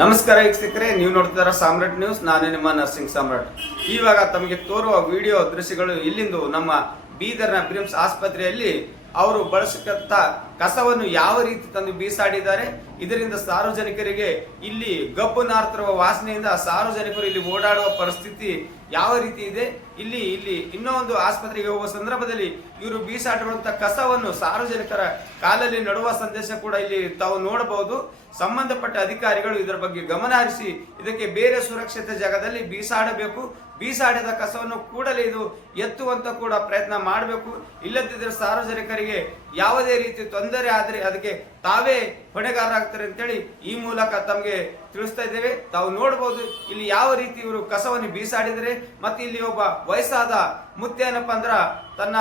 ನಮಸ್ಕಾರ ವೀಕ್ಷಕರೇ, ನೀವು ನೋಡ್ತಿದ್ದೀರಾ ಸಾಮ್ರಾಟ್ ನ್ಯೂಸ್. ನಾನು ನಿಮ್ಮ ನರ್ಸಿಂಗ್ ಸಾಮ್ರಾಟ್. ಇವಾಗ ತಮಗೆ ತೋರುವ ವಿಡಿಯೋ ದೃಶ್ಯಗಳು ಇಲ್ಲಿಂದು ನಮ್ಮ ಬೀದರ್ನ ಬ್ರಿಮ್ಸ್ ಆಸ್ಪತ್ರೆಯಲ್ಲಿ ಅವರು ಬಳಸಕ್ಕಂತ ಕಸವನ್ನು ಯಾವ ರೀತಿ ತಂದು ಬೀಸಾಡಿದ್ದಾರೆ. ಇದರಿಂದ ಸಾರ್ವಜನಿಕರಿಗೆ ಇಲ್ಲಿ ಗಬ್ಬು ನಾರ್ತಿರುವ ವಾಸನೆಯಿಂದ ಸಾರ್ವಜನಿಕರು ಇಲ್ಲಿ ಓಡಾಡುವ ಪರಿಸ್ಥಿತಿ ಯಾವ ರೀತಿ ಇದೆ. ಇಲ್ಲಿ ಇನ್ನೂ ಒಂದು ಆಸ್ಪತ್ರೆಗೆ ಹೋಗುವ ಸಂದರ್ಭದಲ್ಲಿ ಇವರು ಬೀಸಾಡಿರುವಂತಹ ಕಸವನ್ನು ಸಾರ್ವಜನಿಕರ ಕಾಲಲ್ಲಿ ನಡುವ ಸಂದೇಶ ಕೂಡ ಇಲ್ಲಿ ತಾವು ನೋಡಬಹುದು. ಸಂಬಂಧಪಟ್ಟ ಅಧಿಕಾರಿಗಳು ಇದರ ಬಗ್ಗೆ ಗಮನ ಹರಿಸಿ ಇದಕ್ಕೆ ಬೇರೆ ಸುರಕ್ಷಿತ ಜಾಗದಲ್ಲಿ ಬೀಸಾಡಬೇಕು. ಬೀಸಾಡಿದ ಕಸವನ್ನು ಕೂಡಲೇ ಇದು ಎತ್ತುವಂತ ಕೂಡ ಪ್ರಯತ್ನ ಮಾಡಬೇಕು. ಇಲ್ಲದಿದ್ದರೆ ಸಾರ್ವಜನಿಕರಿಗೆ ಯಾವುದೇ ರೀತಿ ತೊಂದರೆ ಆದರೆ ಅದಕ್ಕೆ ತಾವೇ ಹೊಣೆಗಾರರಾಗ್ತಾರೆ ಅಂತೇಳಿ ಈ ಮೂಲಕ ತಮಗೆ ತಿಳಿಸ್ತಾ ಇದ್ದೇವೆ. ತಾವು ನೋಡಬಹುದು ಇಲ್ಲಿ ಯಾವ ರೀತಿ ಇವರು ಕಸವನ್ನು ಬೀಸಾಡಿದರೆ. ಮತ್ತೆ ಇಲ್ಲಿ ಒಬ್ಬ ವಯಸ್ಸಾದ ಮುತ್ತೆ ಏನಪ್ಪಾ ಅಂದ್ರ ತನ್ನ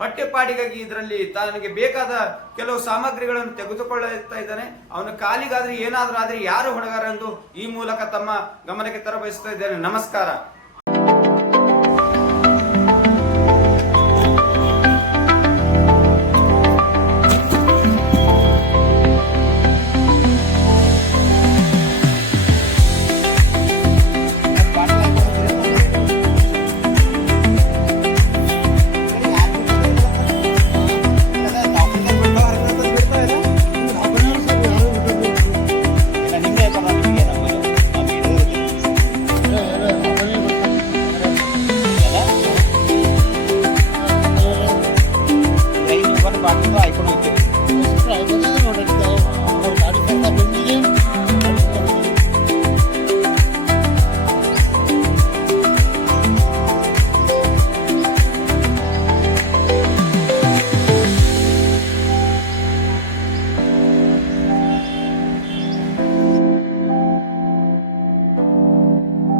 ಹೊಟ್ಟೆಪಾಡಿಗಾಗಿ ಇದರಲ್ಲಿ ತನಗೆ ಬೇಕಾದ ಕೆಲವು ಸಾಮಗ್ರಿಗಳನ್ನು ತೆಗೆದುಕೊಳ್ಳುತ್ತಾ ಇದ್ದಾನೆ. ಅವನ ಕಾಲಿಗಾದ್ರೆ ಏನಾದ್ರೂ ಆದ್ರೆ ಯಾರು ಹೊಣೆಗಾರ ಎಂದು ಈ ಮೂಲಕ ತಮ್ಮ ಗಮನಕ್ಕೆ ತರಬಯಸ್ತಾ ಇದ್ದೇನೆ. ನಮಸ್ಕಾರ.